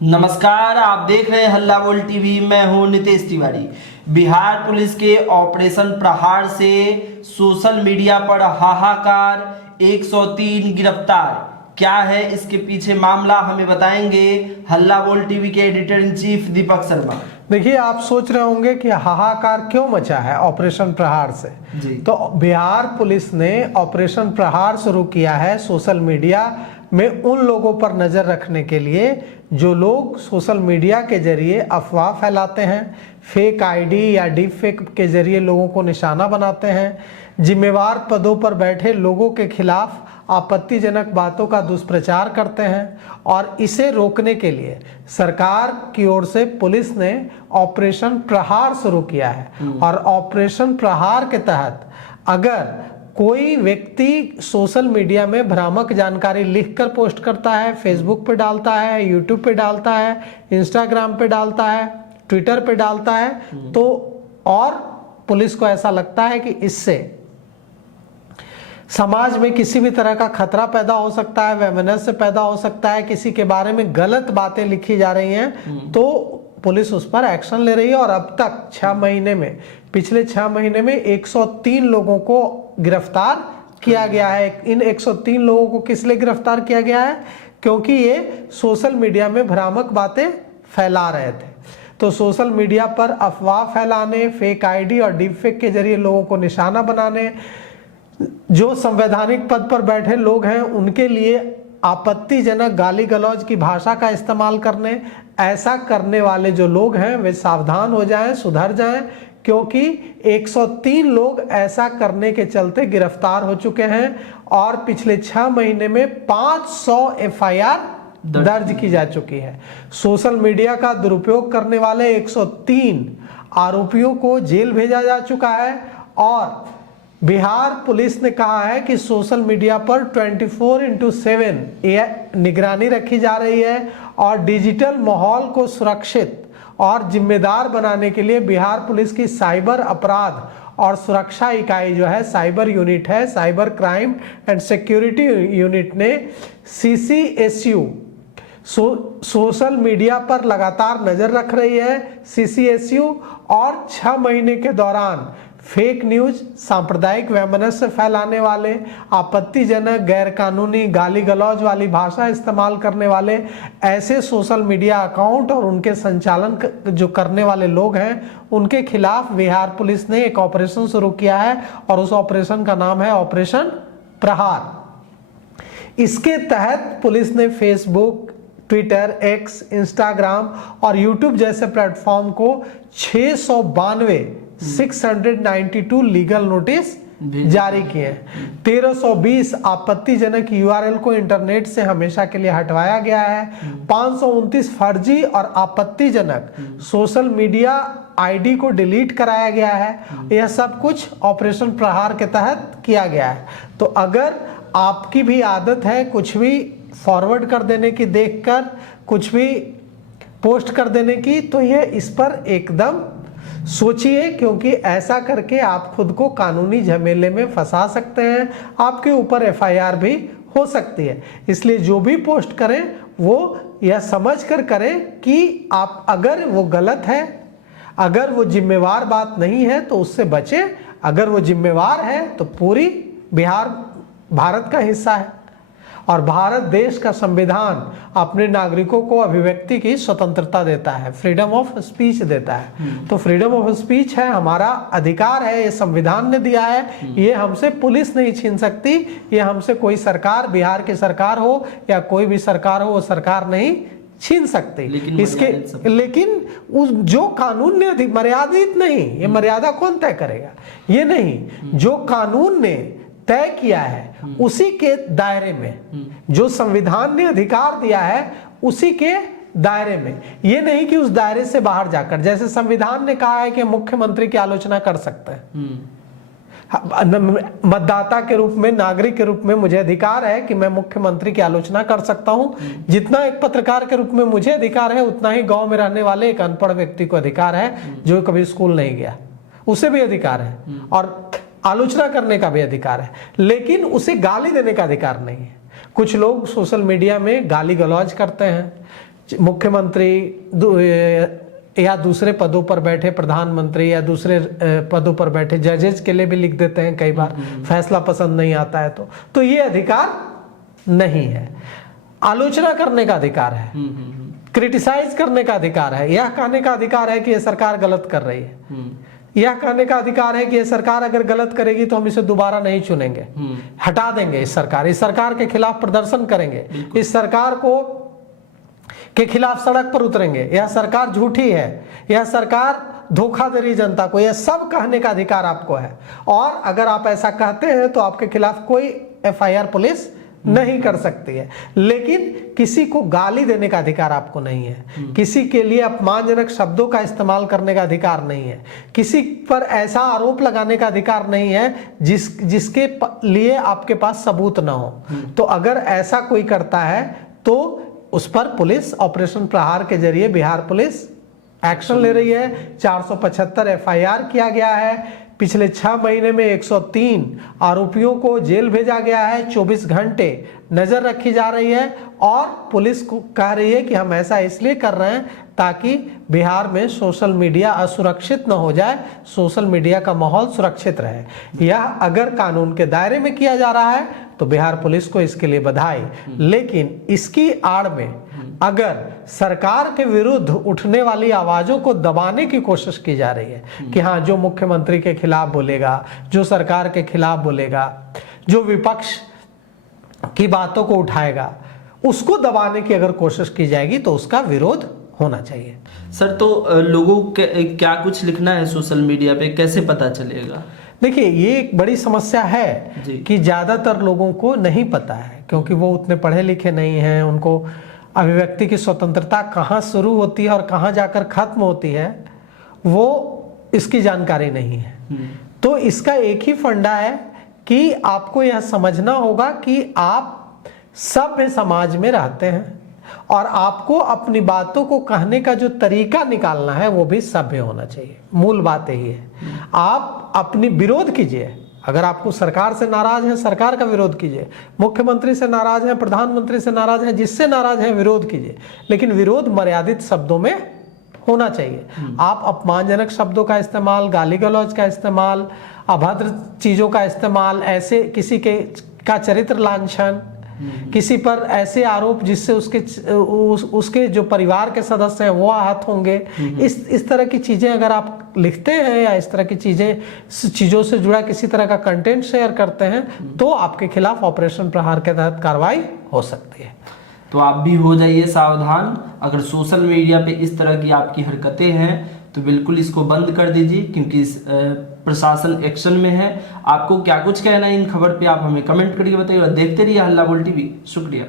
नमस्कार, आप देख रहे हैं हल्ला बोल टीवी। मैं हूं नितेश तिवारी। बिहार पुलिस के ऑपरेशन प्रहार से सोशल मीडिया पर हाहाकार, 103 गिरफ्तार। क्या है इसके पीछे मामला, हमें बताएंगे हल्ला बोल टीवी के editor in chief Deepak Sharma. देखिए, आप सोच रहे होंगे कि हाहाकार क्यों मचा है ऑपरेशन प्रहार से। जी। तो बिहार पुलिस ने ऑपरेशन प्रहार शुरू किया है सोशल मीडिया में उन लोगों पर नजर रखने के लिए जो लोग सोशल मीडिया के जरिए अफवाह फैलाते हैं, फेक आईडी या डीप फेक के जरिए लोगों को निशाना बनाते हैं, जिम्मेवार पदों पर बैठे लोगों के खिलाफ आपत्तिजनक बातों का दुष्प्रचार करते हैं। और इसे रोकने के लिए सरकार की ओर से पुलिस ने ऑपरेशन प्रहार शुरू किया है। और ऑपरेशन प्रहार के तहत अगर कोई व्यक्ति सोशल मीडिया में भ्रामक जानकारी लिखकर पोस्ट करता है, फेसबुक पे डालता है, यूट्यूब पे डालता है, इंस्टाग्राम पे डालता है, ट्विटर पे डालता है, तो और पुलिस को ऐसा लगता है कि इससे समाज में किसी भी तरह का खतरा पैदा हो सकता है, वैमनस्य पैदा हो सकता है, किसी के बारे में गलत बातें लिखी जा रही हैं, तो पुलिस उस पर एक्शन ले रही है। और अब तक 6 महीने में, पिछले 6 महीने में 103 लोगों को गिरफ्तार किया गया है। इन 103 लोगों को किस लिए गिरफ्तार किया गया है? क्योंकि ये सोशल मीडिया में भ्रामक बातें फैला रहे थे। तो सोशल मीडिया पर अफवाह फैलाने, फेक आईडी और डीप फेक के जरिए लोगों को निशाना बनाने, जो संवैधानिक पद पर बैठे लोग हैं उनके लिए आपत्तिजनक गाली गलौज की भाषा का इस्तेमाल करने, ऐसा करने वाले जो लोग हैं वे सावधान हो जाएं, सुधर जाएं, क्योंकि 103 लोग ऐसा करने के चलते गिरफ्तार हो चुके हैं। और पिछले 6 महीने में 500 एफआईआर दर्ज की जा चुकी है। सोशल मीडिया का दुरुपयोग करने वाले 103 आरोपियों को जेल भेजा जा चुका है। और बिहार पुलिस ने कहा है कि सोशल मीडिया पर 24/7 निगरानी रखी जा रही है। और डिजिटल माहौल को सुरक्षित और जिम्मेदार बनाने के लिए बिहार पुलिस की साइबर अपराध और सुरक्षा इकाई जो है, साइबर यूनिट है, cyber crime and security unit ने CCSU सोशल मीडिया पर लगातार नजर रख रही है। CCSU और 6 महीने के दौरान फेक न्यूज, सांप्रदायिक वैमनस्य फैलाने वाले, आपत्तिजनक गैरकानूनी गाली गलौज वाली भाषा इस्तेमाल करने वाले ऐसे सोशल मीडिया अकाउंट और उनके संचालन जो करने वाले लोग हैं, उनके खिलाफ बिहार पुलिस ने एक ऑपरेशन शुरू किया है। और उस ऑपरेशन का नाम है ऑपरेशन प्रहार। इसके तहत पुलिस ने फेसबुक, ट्विटर, एक्स, इंस्टाग्राम और यूट्यूब जैसे प्लेटफॉर्म को 692 लीगल नोटिस जारी किए। 1320 आपत्तिजनक URL को इंटरनेट से हमेशा के लिए हटवाया गया है। 529 फर्जी और आपत्तिजनक सोशल मीडिया आईडी को डिलीट कराया गया है। यह सब कुछ ऑपरेशन प्रहार के तहत किया गया है। तो अगर आपकी भी आदत है कुछ भी फॉरवर्ड कर देने की, देखकर कुछ भी पोस्ट कर देने की, तो ये इस पर एकदम सोचिए, क्योंकि ऐसा करके आप खुद को कानूनी झमेले में फंसा सकते हैं। आपके ऊपर FIR भी हो सकती है। इसलिए जो भी पोस्ट करें वो यह समझ कर करें कि आप, अगर वो गलत है, अगर वो जिम्मेवार बात नहीं है तो उससे बचें। अगर वो जिम्मेवार है तो पूरी बिहार भारत का हिस्सा है। और भारत देश का संविधान अपने नागरिकों को अभिव्यक्ति की स्वतंत्रता देता है, फ्रीडम ऑफ स्पीच देता है। तो फ्रीडम ऑफ स्पीच है, हमारा अधिकार है, ये संविधान ने दिया है। ये हमसे पुलिस नहीं छीन सकती, ये हमसे कोई सरकार, बिहार की सरकार हो या कोई भी सरकार हो, वो सरकार नहीं छीन सकती। लेकिन जो कानून ने मर्यादित नहीं, ये मर्यादा कौन तय करेगा? ये नहीं, जो कानून ने तय किया है उसी के दायरे में, जो संविधान ने अधिकार दिया है उसी के दायरे में। ये नहीं कि उस दायरे से बाहर जाकर, जैसे संविधान ने कहा है कि मुख्यमंत्री की आलोचना कर सकते हैं, मतदाता के रूप में, नागरिक के रूप में मुझे अधिकार है कि मैं मुख्यमंत्री की आलोचना कर सकता हूं। जितना एक पत्रकार के रूप में मुझे अधिकार है, उतना ही गांव में रहने वाले एक अनपढ़ व्यक्ति को अधिकार है जो कभी स्कूल नहीं गया, उसे भी अधिकार है। और आलोचना करने का भी अधिकार है, लेकिन उसे गाली देने का अधिकार नहीं है। कुछ लोग सोशल मीडिया में गाली गलौज करते हैं, मुख्यमंत्री या दूसरे पदों पर बैठे प्रधानमंत्री या दूसरे पदों पर बैठे जजेस के लिए भी लिख देते हैं कई बार, फैसला पसंद नहीं आता है तो ये अधिकार नहीं है। आलोचना करने का अधिकार है, क्रिटिसाइज करने का अधिकार है, यह कहने का अधिकार है कि यह सरकार गलत कर रही है, यह कहने का अधिकार है कि यह सरकार अगर गलत करेगी तो हम इसे दोबारा नहीं चुनेंगे, हटा देंगे इस सरकार के खिलाफ प्रदर्शन करेंगे, इस सरकार को के खिलाफ सड़क पर उतरेंगे, यह सरकार झूठी है, यह सरकार धोखा दे रही जनता को, यह सब कहने का अधिकार आपको है। और अगर आप ऐसा कहते हैं तो आपके खिलाफ कोई FIR पुलिस नहीं कर सकती है। लेकिन किसी को गाली देने का अधिकार आपको नहीं है, किसी के लिए अपमानजनक शब्दों का इस्तेमाल करने का अधिकार नहीं है, किसी पर ऐसा आरोप लगाने का अधिकार नहीं है जिसके लिए आपके पास सबूत ना हो। तो अगर ऐसा कोई करता है तो उस पर पुलिस ऑपरेशन प्रहार के जरिए बिहार पुलिस एक्शन ले रही है। 475 FIR किया गया है। पिछले 6 महीने में 103 आरोपियों को जेल भेजा गया है। 24 घंटे नजर रखी जा रही है और पुलिस को कह रही है कि हम ऐसा इसलिए कर रहे हैं ताकि बिहार में सोशल मीडिया असुरक्षित न हो जाए, सोशल मीडिया का माहौल सुरक्षित रहे। यह अगर कानून के दायरे में किया जा रहा है तो बिहार पुलिस को इसके लिए बधाई। लेकिन इसकी आड़ में अगर सरकार के विरुद्ध उठने वाली आवाजों को दबाने की कोशिश की जा रही है कि हाँ, जो मुख्यमंत्री के खिलाफ बोलेगा, जो सरकार के खिलाफ बोलेगा, जो विपक्ष की बातों को उठाएगा, उसको दबाने की अगर कोशिश की जाएगी तो उसका विरोध होना चाहिए। सर, तो लोगों के क्या कुछ लिखना है सोशल मीडिया पे, कैसे पता चलेगा? देखिए, ये एक बड़ी समस्या है कि ज्यादातर लोगों को नहीं पता है, क्योंकि वो उतने पढ़े लिखे नहीं हैं। उनको अभिव्यक्ति की स्वतंत्रता कहाँ शुरू होती है और कहाँ जाकर खत्म होती है, वो इसकी जानकारी नहीं है। तो इसका एक ही फंडा है कि आपको यह समझना होगा कि आप सभ्य समाज में रहते हैं और आपको अपनी बातों को कहने का जो तरीका निकालना है वो भी सभ्य होना चाहिए। मूल बात यही है। आप अपनी विरोध कीजिए, अगर आपको सरकार से नाराज है सरकार का विरोध कीजिए, मुख्यमंत्री से नाराज है, प्रधानमंत्री से नाराज है, जिससे नाराज है विरोध कीजिए, लेकिन विरोध मर्यादित शब्दों में होना चाहिए। आप अपमानजनक शब्दों का इस्तेमाल, गाली गलौज का इस्तेमाल, अभद्र चीजों का इस्तेमाल, ऐसे किसी का चरित्र लांछन, किसी पर ऐसे आरोप जिससे उसके जो परिवार के सदस्य हैं वो आहत होंगे, इस तरह की चीजें अगर आप लिखते हैं या इस तरह की चीजों से जुड़ा किसी तरह का कंटेंट शेयर करते हैं तो आपके खिलाफ ऑपरेशन प्रहार के तहत कार्रवाई हो सकती है। तो आप भी हो जाइए सावधान। अगर सोशल मीडिया पे इस तरह की आपकी हरकतें हैं तो बिल्कुल इसको बंद कर दीजिए, क्योंकि प्रशासन एक्शन में है। आपको क्या कुछ कहना है इन खबर पे आप हमें कमेंट करके बताइए और देखते रहिए हल्ला बोल टीवी। शुक्रिया।